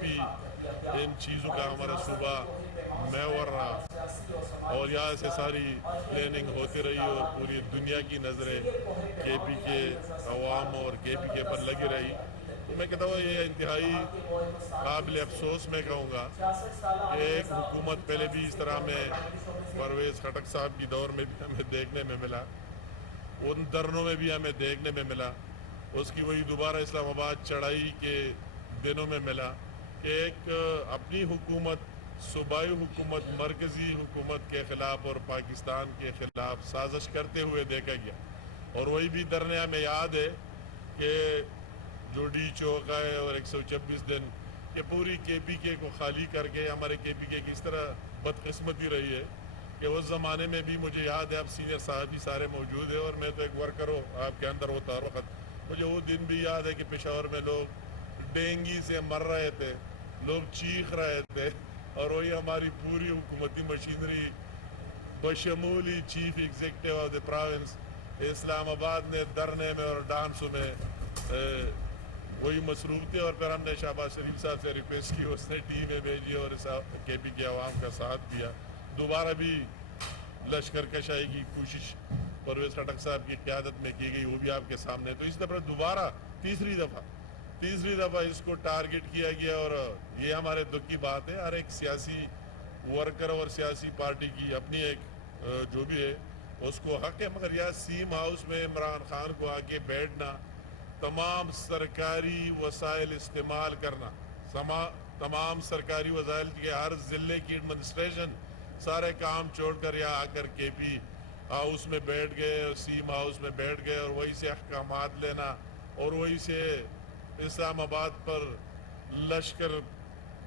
پی ان چیزوں کا ہمارا صوبہ محور رہا اور یہاں سے ساری پلاننگ ہوتی رہی اور پوری دنیا کی نظریں کے پی کے عوام اور کے پی کے پر لگی رہی. تو میں کہتا ہوں یہ انتہائی قابل افسوس میں کہوں گا کہ ایک حکومت پہلے بھی اس طرح میں پرویز خٹک صاحب کی دور میں بھی ہمیں دیکھنے میں ملا, ان دھرنوں میں بھی ہمیں دیکھنے میں ملا, اس کی وہی دوبارہ اسلام آباد چڑھائی کے دنوں میں ملا کہ ایک اپنی حکومت, صوبائی حکومت مرکزی حکومت کے خلاف اور پاکستان کے خلاف سازش کرتے ہوئے دیکھا گیا. اور وہی بھی دھرنے ہمیں یاد ہے کہ جو ڈی چوک ہے اور 126 دن کہ پوری کے پی کے کو خالی کر کے ہمارے کے پی کے کی اس طرح بدقسمتی رہی ہے کہ اس زمانے میں بھی مجھے یاد ہے, اب سینئر صاحب بھی سارے موجود ہیں اور میں تو ایک ورکر ہوں آپ کے اندر ہوتا ہر وقت, مجھے وہ دن بھی یاد ہے کہ پشاور میں لوگ ڈینگی سے مر رہے تھے, لوگ چیخ رہے تھے, اور وہی ہماری پوری حکومتی مشینری بشمولی chief executive of the province Islamabad نے دھرنے میں اور ڈانسوں میں وہی مصروف تھے. اور پھر ہم نے شہباز شریف صاحب سے ریکویسٹ کی, اس نے ٹیمیں بھیجی اور کے پی کے عوام کا ساتھ دیا. دوبارہ بھی لشکر کشائی کی کوشش پرویز خٹک صاحب کی قیادت میں کی گئی, وہ بھی آپ کے سامنے. تو اس دفعہ دوبارہ تیسری دفعہ اس کو ٹارگٹ کیا گیا, اور یہ ہمارے دکھ کی بات ہے. ہر ایک سیاسی ورکر اور سیاسی پارٹی کی اپنی ایک جو بھی ہے اس کو حق ہے, مگر یہ سیم ہاؤس میں عمران خان کو آ کے بیٹھنا, تمام سرکاری وسائل استعمال کرنا, تمام سرکاری وسائل کے ہر ضلع کی ایڈمنسٹریشن سارے کام چھوڑ کر یہاں آ کر کے پی ہاؤس میں بیٹھ گئے, سیم ہاؤس میں بیٹھ گئے, اور وہی سے احکامات لینا اور وہی سے اسلام آباد پر لشکر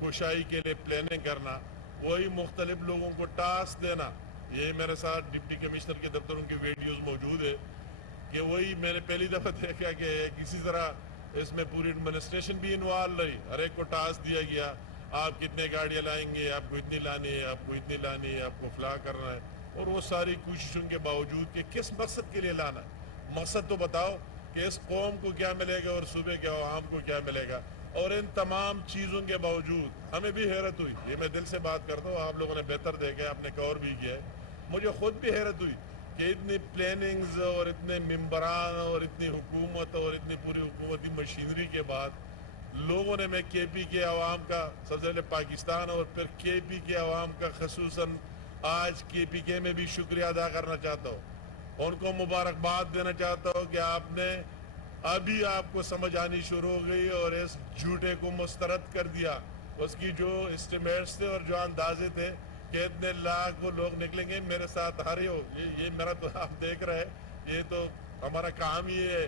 کشائی کے لیے پلاننگ کرنا, وہی مختلف لوگوں کو ٹاسک دینا. یہ میرے ساتھ ڈپٹی کمشنر کے دفتروں کی ویڈیوز موجود ہے کہ وہی میں نے پہلی دفعہ دیکھا کہ کسی طرح اس میں پوری ایڈمنسٹریشن بھی انوالو رہی, ہر ایک کو ٹاسک دیا گیا, آپ کتنے گاڑیاں لائیں گے, آپ کو اتنی لانی ہے, آپ کو اتنی لانی ہے, آپ کو فلاں کرنا ہے. اور وہ ساری کوششوں کے باوجود کہ کس مقصد کے لیے لانا ہے, مقصد تو بتاؤ کہ اس قوم کو کیا ملے گا اور صوبے کے عوام کو کیا ملے گا. اور ان تمام چیزوں کے باوجود ہمیں بھی حیرت ہوئی, یہ میں دل سے بات کرتا ہوں, آپ لوگوں نے بہتر دیکھا ہے, آپ نے کور بھی کیا ہے, مجھے خود بھی حیرت ہوئی کہ اتنی پلاننگز اور اتنے ممبران اور اتنی حکومت اور اتنی پوری حکومتی مشینری کے بعد لوگوں نے, میں کے پی کے عوام کا سب سے پہلے پاکستان اور پھر کے پی کے عوام کا خصوصاً آج کے پی کے میں بھی شکریہ ادا کرنا چاہتا ہوں, ان کو مبارکباد دینا چاہتا ہوں کہ آپ نے ابھی آپ کو سمجھ آنی شروع ہو گئی اور اس جھوٹے کو مسترد کر دیا. اس کی جو اسٹیمیٹس تھے اور جو اندازے تھے کہ اتنے لاکھ وہ لوگ نکلیں گے, میرے ساتھ ہر یہ میرا تو آپ دیکھ رہے ہیں, یہ تو ہمارا کام ہی ہے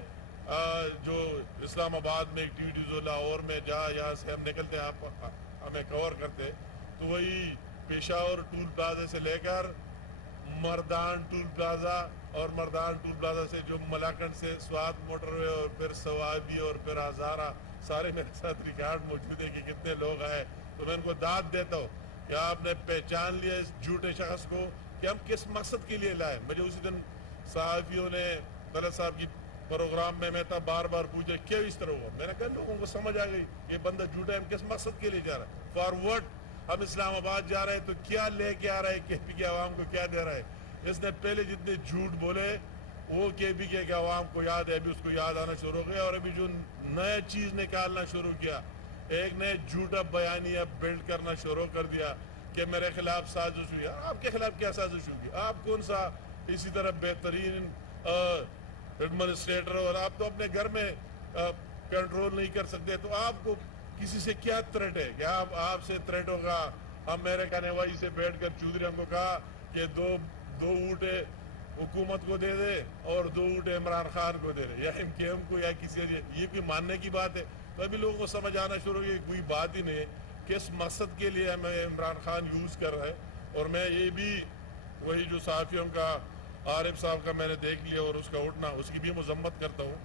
جو اسلام آباد میں ایکٹیویٹیز ہو, لاہور میں جہاں یہاں سے ہم نکلتے ہیں آپ ہمیں کور کرتے, تو وہی پشاور ٹول پلازا سے لے کر مردان ٹول پلازا اور مردان ٹول پلازا سے جو ملاکنڈ سے سوات موٹر وے اور پھر سوابی اور پھر ہزارہ, سارے میرے ساتھ ریکارڈ موجود ہے کہ کتنے لوگ آئے. تو میں ان کو داد دیتا ہوں کہ آپ نے پہچان لیا اس جھوٹے شخص کو کہ ہم کس مقصد کے لیے لائے. مجھے اسی دن صحافیوں نے طلعت صاحب کی پروگرام میں تھا, بار بار پوچھا کیا اس طرح ہوا, میں نے کہا لوگوں کو سمجھ آ گئی یہ بندہ جھوٹا ہے, ہم کس مقصد کے لیے جا رہا ہے, فار وٹ ہم اسلام آباد جا رہے ہیں تو کیا لے کے آ رہا ہے, کے پی کے عوام کو کیا دے رہا ہے. اس نے پہلے جتنے جھوٹ بولے وہ کے پی کے عوام کو یاد ہے, ابھی اس کو یاد آنا شروع ہو گیا, اور ابھی جو نئے چیز نکالنا شروع کیا, ایک نئے جھوٹا بیانیہ بلڈ کرنا شروع کر دیا کہ میرے خلاف سازش ہوئی. آپ کے خلاف کیا سازش ہوگی, آپ کون سا اسی طرح بہترین ایڈمنسٹریٹر, اور آپ تو اپنے گھر میں کنٹرول نہیں کر سکتے, تو آپ کو کسی سے کیا تھریٹ ہے کہ آپ سے تھریٹ ہوگا. ہم میرے کہنے والی سے بیٹھ کر چودھری ہم کو کہا کہ دو اونٹے حکومت کو دے دے اور 2 اونٹے عمران خان کو دے دے, یا ایم کے ایم کو, یا کسی, یہ بھی ماننے کی بات ہے. تو ابھی لوگوں کو سمجھ آنا شروع ہو, کوئی بات ہی نہیں کس مقصد کے لیے ہمیں عمران خان یوز کر رہا ہے. اور میں یہ بھی وہی جو صحافیوں کا عارف صاحب کا میں نے دیکھ لیا اور اس کا اٹھنا, اس کی بھی مذمت کرتا ہوں,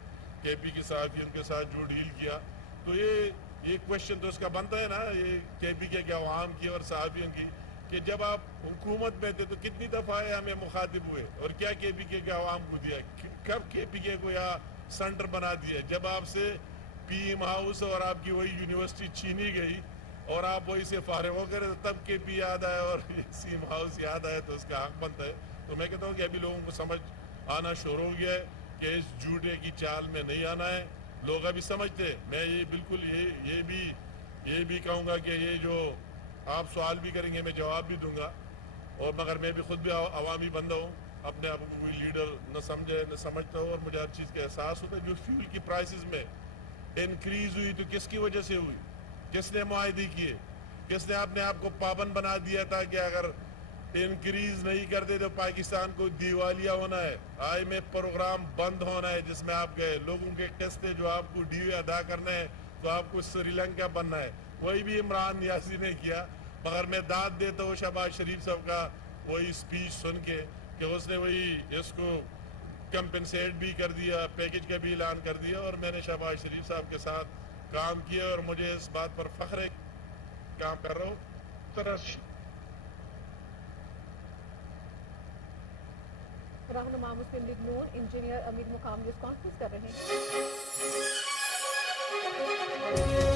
کے پی کی صحافیوں کے ساتھ جو ڈیل کیا. تو یہ کویشچن تو اس کا بنتا ہے نا, یہ کے پی کے عوام کی اور صحافیوں کی, کہ جب آپ حکومت میں تھے تو کتنی دفعہ ہمیں مخاطب ہوئے اور کیا کے پی کے عوام کو دیا, کب کے پی کے کو یہاں سینٹر بنا دیا. جب آپ سے پی ایم ہاؤس اور آپ کی وہی یونیورسٹی چھینی گئی اور آپ وہی سے فارغ ہو کر تب کے پی یاد آئے اور سیم ہاؤس یاد آئے تو اس کا حق بنتا ہے. تو میں کہتا ہوں کہ ابھی لوگوں کو سمجھ آنا شروع ہو گیا ہے کہ اس جھوٹے کی چال میں نہیں آنا ہے. لوگ ابھی سمجھتے ہیں. میں یہ بالکل یہ بھی کہوں گا کہ یہ جو آپ سوال بھی کریں گے میں جواب بھی دوں گا, اور مگر میں بھی خود بھی عوامی بندہ ہوں, اپنے آپ کو کوئی لیڈر نہ سمجھے نہ سمجھتا ہوں, اور مجھے ہر چیز کا احساس ہوتا ہے. جو فیول کی پرائسز میں انکریز ہوئی تو کس کی وجہ سے ہوئی؟ کس نے معاہدے کیے؟ کس نے اپنے آپ کو پابند بنا دیا تھا کہ اگر انکریز نہیں کرتے تو پاکستان کو دیوالیہ ہونا ہے, IMF پروگرام بند ہونا ہے جس میں آپ گئے, لوگوں کے قسطیں جو آپ کو ڈیوے ادا کرنا ہے تو آپ کو سری لنکا بننا ہے. وہی بھی عمران نیازی نے کیا. مگر میں داد دیتا ہوں شہباز شریف صاحب کا وہی اسپیچ سن کے کہ اس نے وہی اس کو کمپنسیٹ بھی کر دیا, پیکج کا بھی اعلان کر دیا, اور میں نے شہباز شریف صاحب کے ساتھ کام کیا اور مجھے اس بات پر فخر ہے کام کر رہا ہوں. رہنما مسلم لیگ نون انجینئر امیر مقام نیوز کانفرنس کر رہے ہیں.